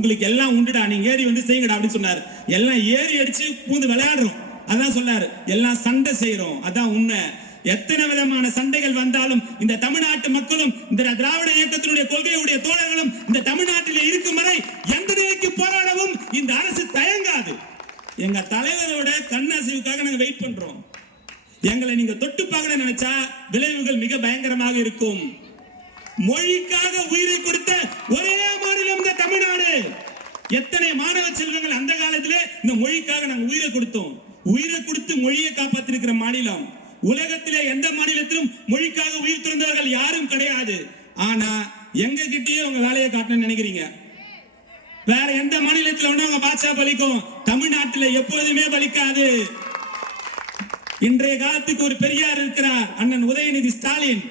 உங்களுக்கு எல்லாம் உண்டுடா, நீங்க ஏறி வந்து செய்யுங்கடா அப்படின்னு சொன்னாரு. எல்லாம் ஏறி அடிச்சு பூந்து விளையாடுறோம், அதான் சொன்னாரு. எல்லாம் சண்டை செய்யறோம், அதான் உண்மை. எத்தனை விதமான சண்டைகள் வந்தாலும் இந்த தமிழ்நாட்டு மக்களும் இந்த திராவிட இயக்கத்தினுடைய கொள்கையுடைய தோழர்களும் இந்த தமிழ்நாட்டிலே இருக்கும் வரை எந்த நிலைக்கு போராடவும் இந்த அரசு தயங்காது. எங்க தலைவரோட கண்ணாசிவுக்காக நாங்க வெயிட் பண்றோம். எங்களை நீங்க தொட்டு பார்க்க நினைச்சா விளைவுகள் மிக பயங்கரமாக இருக்கும். மொழிக்காக உயிரை கொடுத்த ஒரே மாநிலம் இந்த தமிழ்நாடு. எத்தனை மாணவ செல்வங்கள் அந்த காலத்திலே இந்த மொழிக்காக நாங்கள் உயிரை கொடுத்தோம். உயிரை கொடுத்து மொழியை காப்பாற்றிருக்கிற மாநிலம். உலகத்திலே எந்த மாநிலத்திலும் மொழிக்காக உயிர் துறந்தவர்கள் யாரும் கிடையாது. ஆனா எங்க கிட்டயே உங்க வேலையை காட்டணும்னு நினைக்கிறீங்க. வேற எந்த மாநிலத்தில் உங்க பாட்சா பலிக்கும், தமிழ்நாட்டில் எப்போதுமே பலிக்காது. இன்றைய காலத்துக்கு ஒரு பெரியார் இருக்கிறார், அண்ணன் உதயநிதி ஸ்டாலின்.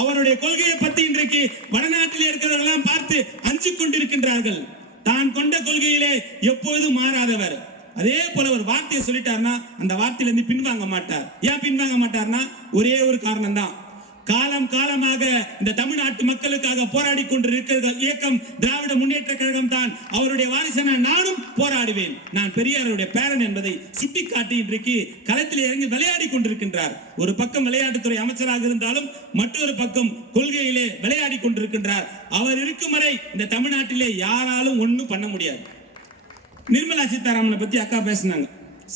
அவருடைய கொள்கையை பற்றி இன்றைக்கு வடநாட்டில் இருக்கிறவர்கள் பார்த்து அஞ்சு கொண்டிருக்கின்றார்கள். தான் கொண்ட கொள்கையிலே எப்போதும் மாறாதவர். அதே போல ஒரு வார்த்தையை சொல்லிட்டார்னா அந்த வார்த்தையில இருந்து பின்வாங்க மாட்டார். ஏன் பின்வாங்க மாட்டார்னா ஒரே ஒரு காரணம் தான். காலம் காலமாக இந்த தமிழ்நாட்டு மக்களுக்காக போராடி கொண்டிருக்கிற இயக்கம் திராவிட முன்னேற்ற கழகம் தான். அவருடைய வாரிசான நானும் போராடுவேன். நான் பெரியாருடைய பேரன் என்பதை சுட்டிக்காட்டி இன்றைக்கு களத்தில் இறங்கி விளையாடி கொண்டிருக்கின்றார். ஒரு பக்கம் விளையாட்டுத்துறை அமைச்சராக இருந்தாலும் மற்றொரு பக்கம் கொள்கையிலே விளையாடி கொண்டிருக்கின்றார். அவர் இருக்கும் வரை இந்த தமிழ்நாட்டிலே யாராலும் ஒன்றும் பண்ண முடியாது. நிர்மலா சீதாராமனை பத்தி அக்கா பேசினாங்க,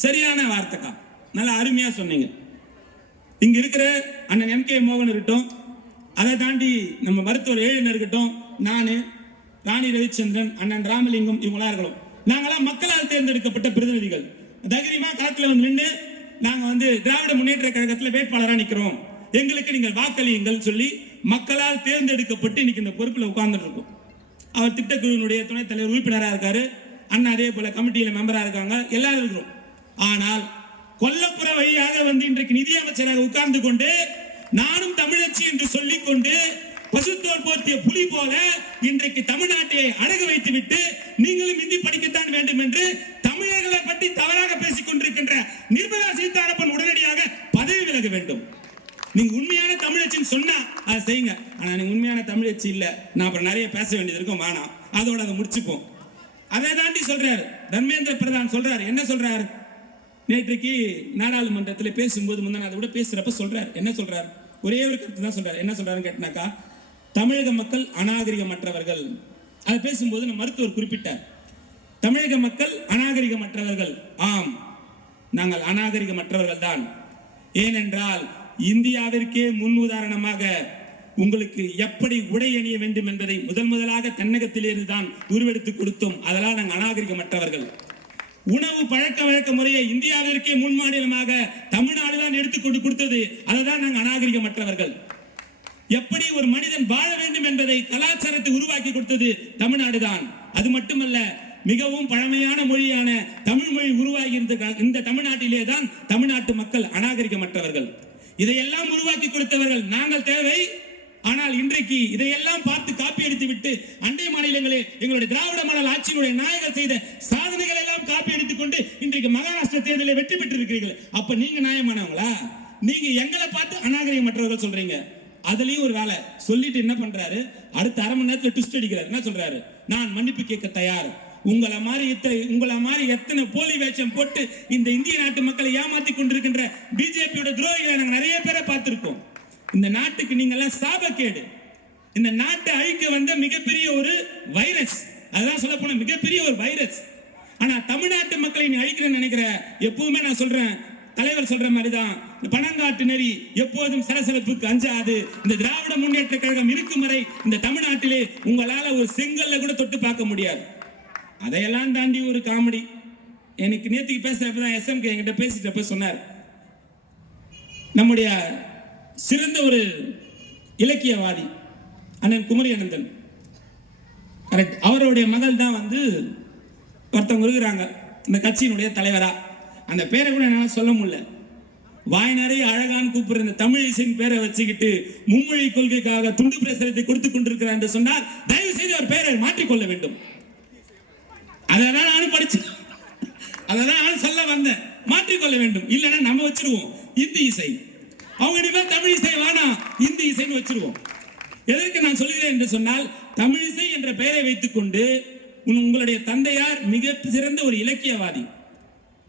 சரியான வார்த்தைக்கா, நல்லா அருமையா சொன்னீங்க. இங்க இருக்கிற அண்ணன் எம் கே மோகன் இருக்கட்டும், அதை தாண்டி நம்ம மருத்துவர் ஏழினர் இருக்கட்டும், நானு, ராணி ரவிச்சந்திரன், அண்ணன் ராமலிங்கம், இவங்களா இருக்கணும். நாங்களாம் மக்களால் தேர்ந்தெடுக்கப்பட்ட பிரதிநிதிகள். தைரியமா களத்துல வந்து நின்று நாங்க வந்து திராவிட முன்னேற்ற கழகத்துல வேட்பாளராக நிற்கிறோம், எங்களுக்கு நீங்கள் வாக்களியுங்கள் சொல்லி மக்களால் தேர்ந்தெடுக்கப்பட்டு இன்னைக்கு இந்த பொறுப்புல உட்கார்ந்துட்டு இருக்கோம். அவர் திட்டக்குழுவினுடைய துணைத் தலைவர் உறுப்பினராக இருக்காரு, அண்ணா அதே போல கமிட்டியில மெம்பரா இருக்காங்க, எல்லாரும் இருக்கிறோம். ஆனால் கொல்லப்புற வழியாக வந்து இன்றைக்கு நிதியமைச்சராக உட்கார்ந்து கொண்டு நானும் தமிழச்சி என்று சொல்லிக் கொண்டு பசுத்தோல் போர்த்திய புலி போல இன்றைக்கு தமிழ்நாட்டை அடகு வைத்து விட்டு நீங்களும் இந்தி படிக்கத்தான் வேண்டும் என்று தமிழர்களை பற்றி தவறாக பேசிக் கொண்டிருக்கின்ற நிர்மலா சீதாராமன் உடனடியாக பதவி விலக வேண்டும். நீங்க உண்மையான தமிழச்சின்னு சொன்னா அதை செய்யுங்க. ஆனா நீங்க உண்மையான தமிழச்சி இல்ல, நான் அப்புறம் நிறைய பேச வேண்டியது இருக்கும், வேணாம், அதோட அதை முடிச்சுப்போம். அதை தாண்டி சொல்றாரு தர்மேந்திர பிரதான், சொல்றாரு என்ன சொல்றாரு, நேற்றைக்கு நாடாளுமன்றத்தில் பேசும்போது முன்னாடி அதை விட பேசுறப்ப சொல்றாரு, என்ன சொல்றாரு, ஒரே ஒரு கருத்து தான் சொல்றாரு. என்ன சொல்றாருன்னு கேட்டாக்கா, தமிழக மக்கள் அநாகரிகமற்றவர்கள். அதை பேசும்போது நம்ம மருத்துவர் குறிப்பிட்டார், தமிழக மக்கள் அநாகரிகமற்றவர்கள். ஆம், நாங்கள் அநாகரிகமற்றவர்கள் தான். ஏனென்றால் இந்தியாவிற்கே முன் உதாரணமாக உங்களுக்கு எப்படி உடை அணிய வேண்டும் என்பதை முதலாக தென்னகத்திலிருந்து தான் உருவெடுத்து கொடுத்தோம். அதெல்லாம் நாங்கள் அநாகரிகமற்றவர்கள். உணவு பழக்க வழக்க முறையை இந்தியாவிற்கே முன்மாநிலமாக தமிழ்நாடு தான் எடுத்துக்கொண்டு கொடுத்தது, அதை தான் நாங்கள் அநாகரிகமற்றவர்கள். எப்படி ஒரு மனிதன் வாழ வேண்டும் என்பதை கலாச்சாரத்தை உருவாக்கி கொடுத்தது தமிழ்நாடு தான். அது மட்டுமல்ல, மிகவும் பழமையான மொழியான தமிழ் மொழி உருவாகி இருந்த இந்த தமிழ்நாட்டிலே தான் தமிழ்நாட்டு மக்கள் அநாகரிகமற்றவர்கள். இதையெல்லாம் உருவாக்கி கொடுத்தவர்கள் நாங்கள் தேவை. ஆனால் இன்றைக்கு இதையெல்லாம் பார்த்து காப்பி எடுத்து விட்டு அண்டை மாநிலங்களே எங்களுடைய திராவிட மாடல் ஆட்சியினுடைய நாயகர் செய்த சாதனைகளை எல்லாம் காப்பி எடுத்துக் கொண்டு இன்றைக்கு மகாராஷ்டிரா தேர்தலில் வெற்றி பெற்று இருக்கிறீர்கள். அப்ப நீங்க நியாயமானவங்களா? நீங்க எங்களை பார்த்து அநாகரிகமற்றவர்கள் சொல்றீங்க. அதுலயும் ஒரு வேலை சொல்லிட்டு என்ன பண்றாரு, அடுத்த அரை மணி நேரத்தில் ட்விஸ்ட் அடிக்கிறார். என்ன சொல்றாரு, நான் மன்னிப்பு கேட்க தயார். உங்களை மாதிரி எத்தனை போலி வேஷம் போட்டு இந்த இந்திய நாட்டு மக்களை ஏமாத்தி கொண்டிருக்கின்ற பிஜேபியோட துரோகிகளை நாங்கள் நிறைய பேரை பார்த்திருக்கோம். இந்த நாட்டுக்கு நீங்க எல்லாம் சாபக்கேடு. இந்த நாட்டை அழிக்க வந்த மிகப்பெரிய ஒரு வைரஸ், அதான் சொல்ல போன மிகப்பெரிய ஒரு வைரஸ். ஆனா தமிழ்நாட்டு மக்களை நீ அழிக்கிறேன்னு நினைக்கிற. எப்பவுமே நான் சொல்றேன், தலைவர் சொல்ற மாதிரிதான், பணங்காட்டு நெறி எப்போதும் சலசலப்புக்கு அஞ்சாது. இந்த திராவிட முன்னேற்ற கழகம் இருக்கும் வரை இந்த தமிழ்நாட்டிலே உங்களால ஒரு செங்கல்ல கூட தொட்டு பார்க்க முடியாது. அதையெல்லாம் தாண்டி ஒரு காமெடி. எனக்கு நேற்றுக்கு பேசுறப்பதான் எஸ்எம்கே என்கிட்ட பேசிட்டப்ப சொன்னார், நம்முடைய சிறந்த ஒரு இலக்கியவாதி அண்ணன் குமரி அனந்தன், கரெக்ட், அவருடைய மகள் தான் வந்து ஒருத்தவங்க இருக்கிறாங்க இந்த கட்சியினுடைய தலைவரா. அந்த பேரை கூட என்னால் சொல்ல முடியல. வாய் நிறைய அழகான்னு கூப்பிடுற இந்த தமிழிசையின் பேரை வச்சுக்கிட்டு மும்மொழி கொள்கைக்காக துண்டு பிரசுரத்தை கொடுத்து கொண்டிருக்கிறார் என்று சொன்னால் தயவு செய்து அவர் பெயரை மாற்றிக்கொள்ள வேண்டும். அதான் நானும் படிச்சேன், அதான் நானும் சொல்ல வந்தேன், மாற்றிக்கொள்ள வேண்டும். இல்லைன்னா நம்ம வச்சிருவோம் இந்தி இசை, அவங்க தமிழ் இசை வேணாம் இந்தி இசைன்னு வச்சிருவோம். எதற்கு நான் சொல்கிறேன் என்று சொன்னால், தமிழிசை என்ற பெயரை வைத்துக் கொண்டு உங்களுடைய தந்தையார் மிக சிறந்த ஒரு இலக்கியவாதி,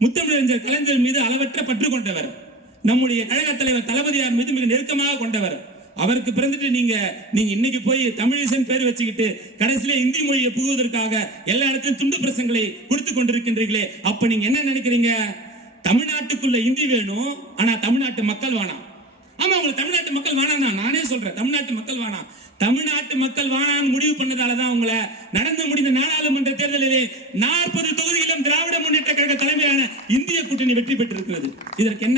முத்தமிழறிஞர் கலைஞர் மீது அளவற்ற பற்று கொண்டவர், நம்முடைய கழக தலைவர் தளபதியார் மீது மிக நெருக்கமாக கொண்டவர். அவருக்கு பிறந்துட்டு நீங்க இன்னைக்கு போய் தமிழிசன் பேர் வச்சுக்கிட்டு கடைசியில இந்தி மொழியை புகுவதற்காக எல்லா இடத்திலும் துண்டு பிரசங்களை கொடுத்து கொண்டிருக்கின்றீர்களே, அப்ப நீங்க என்ன நினைக்கிறீங்க? தமிழ்நாட்டுக்குள்ள இந்தி வேணும், ஆனா தமிழ்நாட்டு மக்கள் வேணாம். ஆமா, உங்களுக்கு தமிழ்நாட்டு மக்கள் வேணாம் தான் நானே சொல்றேன். தமிழ்நாட்டு மக்கள் வேணாம், தமிழ்நாட்டு மக்கள் வேணாம்னு முடிவு பண்ணதாலதான் உங்களை நடந்து முடிந்த நாடாளுமன்ற தேர்தலிலே 40 தொகுதியிலும் திராவிட முன்னேற்ற கழக தலைமையான இந்திய கூட்டணி வெற்றி பெற்றிருக்கிறது. இதற்கு என்ன